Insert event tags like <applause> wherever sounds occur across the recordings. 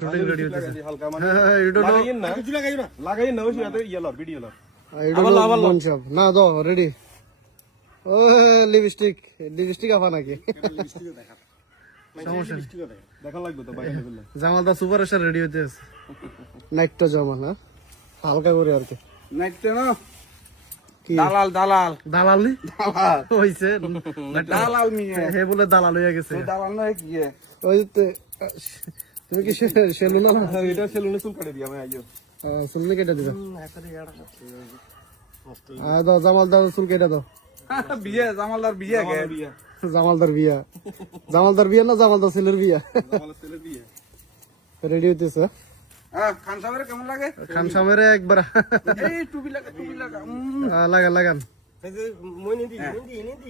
না না না দাও রেডি ও লিপস্টিক লিপস্টিক আফা নাকি সুপার স্টার রেডি আছে। নাইটটা জামাল হ্যাঁ হালকা করে আর কি। নাইটে না? কি? দালাল দালাল। দালালি দালাল। <laughs> হইছে। দালাল মিয়া। হে বলে দালাল হইয়া গেছে। দালাল নয় কি? ওই তুমি কি সেলুন না এটা সেলুনে চুল কাটে দিই আমি আইও শুনলে কেটে দিবা? আয় দাও জামাল দাও চুল কেটে দাও। বিয়ে জামালদার বিয়ে বিয়া। জামালদার বিয়া। জামালদার বিয়া না জামালদার ছেলের বিয়া? রেডি হইতেছে? হ্যাঁ, খান সাহেবের কেমন লাগে? খান সামেরে একবার। এই টুপি লাগা টুপি লাগা উম, লাগান। লাগান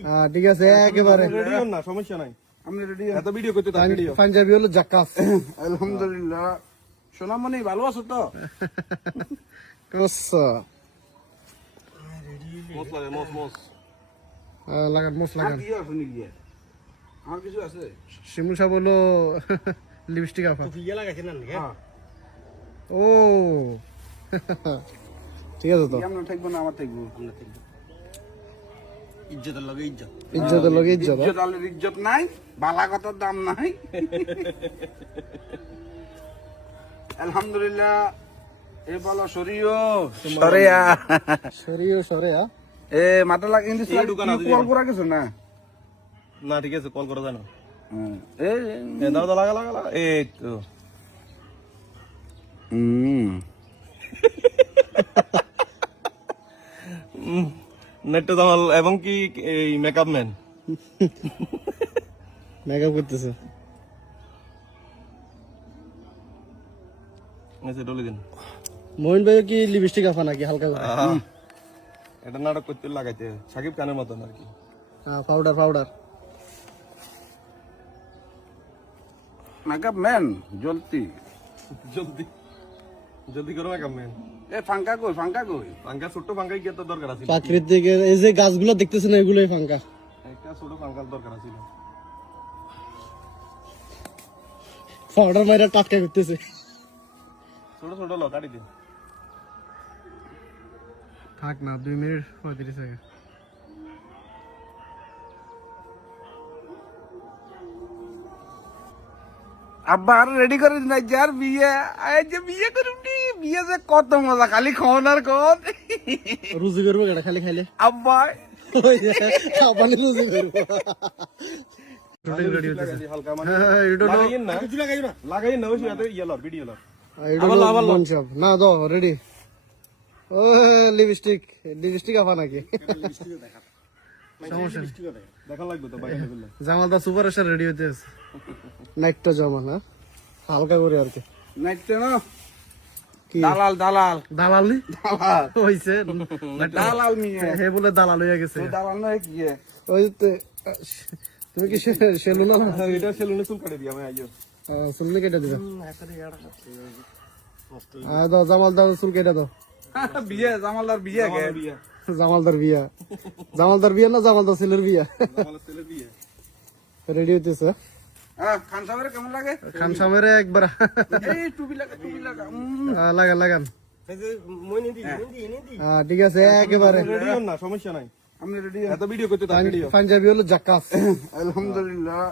হ্যাঁ, ঠিক আছে একেবারে। না? সমস্যা নাই। আমি রেডি এত ভিডিও করতে থাক ভিডিও পাঞ্জাবি হলো জাকাস <laughs> আলহামদুলিল্লাহ। সোনামণি ভালো আছো তো? <laughs> কসা মস লাগে মস মস। লাগান মোস লাগান। কি আছে নি আমার কিছু আছে? শিমু সাহেব হলো <laughs> লিপস্টিক আফা হ্যাঁ। ও। ঠিক আছে তো। আমরা থাকব না আমার থাকব আমরা থাকব ইজ্জতের লগে ইজ্জত। ইজ্জতের লগে ইজ্জত? ইজ্জত আলের ইজ্জত নাই বালা কথার দাম নাই। আলহামদুলিল্লাহ এ বলো সরিও সরিয়া সরিয়ে সরে হ্যাঁ? এ মাথা লাগ আছে কল করা কিছু না? না ঠিক আছে কল করা যায় না। এ দাও দাও লাগা লাগা লাগা। এই তো। হুম। নেটটা দামাল এবং কি এই মেকআপ ম্যান মেকআপ করতেছে। এসে ডলে দিন। মোহিন ভাই কি লিপস্টিক আফা নাকি? হালকা করে এটা নাটক করতে লাগাইতে। সাকিব খানের মতন আর কি। হ্যাঁ পাউডার পাউডার মেকআপ ম্যান জলতি জলদি। জলদি করো মেকআপ ম্যান ফাঙ্কা কই ফাঙ্কা কই? পাঙ্কা ছোট্ট পাঙ্কাই কি এত দরকার আছে? প্রাকৃতিক এই যে গাছগুলো দেখতেছেন এগুলোই ফাঙ্কা। একটা ছোট পাঙ্কার দরকার আছে। পাউডার মাইরা টাটকা করতেছে। ছোট ছোট লো কাটি দিন থাক না দুই মিনিট পঁয়ত্রিশ সেকেন্ড। আব্বা আর রেডি করে দিন যার বিয়ে এই যে বিয়ে করুন বিয়ে যে কত মজা খালি খাওয়ান আর কত রুজি করব এটা খালি খাইলে। আব্বা খাবানি রুজি করব। শুটিং রেডি হচ্ছে হালকা এটা হলো লাগাইন না। লাগাইন না ওই সাথে ইয়েলো ভিডিও লো এটা হলো মনসাব না দাও রেডি ও লিপস্টিক লিপস্টিক আফা নাকি? সমস্যা নেই। দেখা লাগবে তো বাইরে বললে জামালদা সুপার স্টার রেডি হতে আছে নাইটটা জামাল হ্যাঁ? হালকা করে আর কি। না। কি দালাল দালাল। দালালি? দালাল। <laughs> হইছে। দালাল মিয়া হে বলে দালাল হইয়া গেছে। দালাল নয় কি ওই তো তুমি কি সেলুন না এটা সেলুনে চুল কাটে দিই আমি আইও শুনলে কেটে দিবা? আয় দাও জামাল দাও চুল কেটে দাও। <laughs> বিয়ে জামালদার বিয়ে জামালদার জামালদার না জামালদার ছেলের বিয়া? রেডি <laughs> হইতেছে। হ্যাঁ, খান সাহেবের কেমন লাগে? খান সামেরে একবার। এই টুপি লাগা টুপি লাগা উম, লাগান। লাগান হ্যাঁ, ঠিক আছে একেবারে। না সমস্যা নাই। আমি রেডি এত ভিডিও করতে ভিডিও পাঞ্জাবি হলো জাকাস <coughs> আলহামদুলিল্লাহ।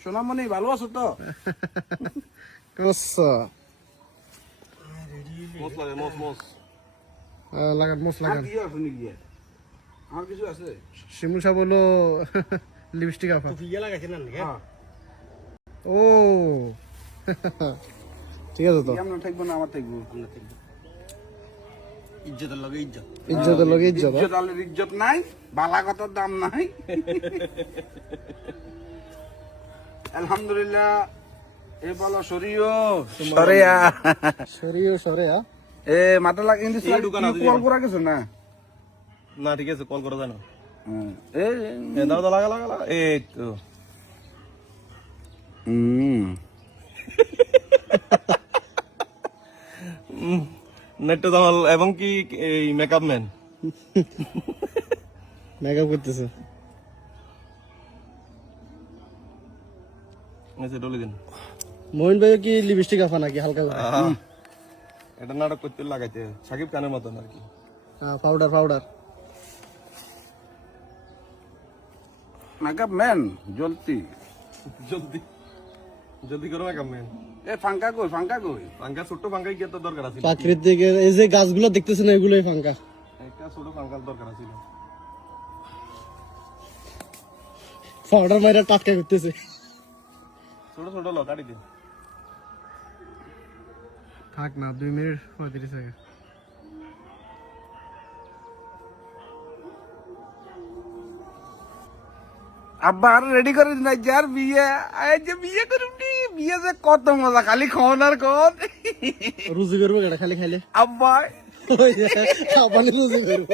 সোনামণি ভালো আছো তো? <laughs> লাগান মোস লাগান। কি আছে নি গিয়ে আমার কিছু আছে? শিমু সাহেব হলো <laughs> লিপস্টিক আফা। হ্যাঁ। ও। <laughs> ঠিক আছে তো। আমরা থাকব না আমার থাকব আমরা থাকব। ইজ্জতের লগে ইজ্জত। ইজ্জতের লগে ইজ্জত? ইজ্জত আলের ইজ্জত নাই বালা কথার দাম নাই। আলহামদুলিল্লাহ এ বলো সরিও সরিয়া সরিয়ে সরে? এ মাথা লাগ ইংলিশ এই দোকান আছে কল করা কিছু না? না ঠিক আছে কল করা যায় না। হ্যাঁ। এ দাও দাও লাগা লাগা লাগা। এই তো। হুম নেটটা দামাল এবং কি এই মেকআপ ম্যান মেকআপ করতেছে। এসে ডলে দিন। মোহিন ভাই কি লিপস্টিক আফা নাকি হালকা এটা নাটক করতে লাগাইতে সাকিব খানের মতন আর কি। হ্যাঁ পাউডার পাউডার মেকআপ ম্যান জ্বলতি। জলদি জলদি করো না কামেন এ ফাঙ্কা কই ফাঙ্কা কই পাঙ্কা ছোট্ট পাঙ্কাই গিয়ে তো দরকার আছে প্রাকৃতিক এই যে গাছগুলো দেখতেছেন এগুলোই ফাঙ্কা একটা ছোট পাঙ্কার দরকার আছিল পাউডার মাইরা টাটকা করতেছে ছোট ছোট লো কাটি দিন থাক না দুই মিনিট পঁয়ত্রিশ সেকেন্ড আব্বা আর রেডি করে দিন যার বিয়ে এই যে বিয়ে করুম বিয়ে যে কত মজা খালি খাওয়ান আর কন রুজি করব খালি খাইলে। আব্বা <laughs> আবার রুজি করব।